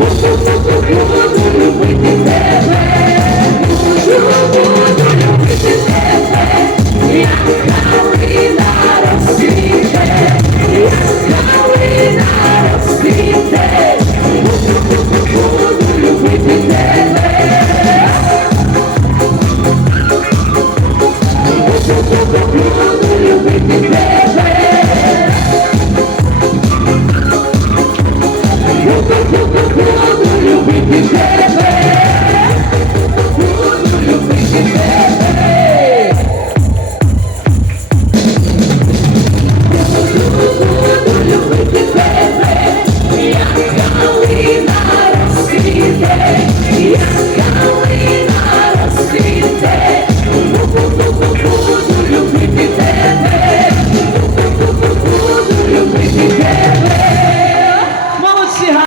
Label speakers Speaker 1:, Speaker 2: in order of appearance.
Speaker 1: Budu, budu, budu, budu, budu, budu, budu, Любити тебе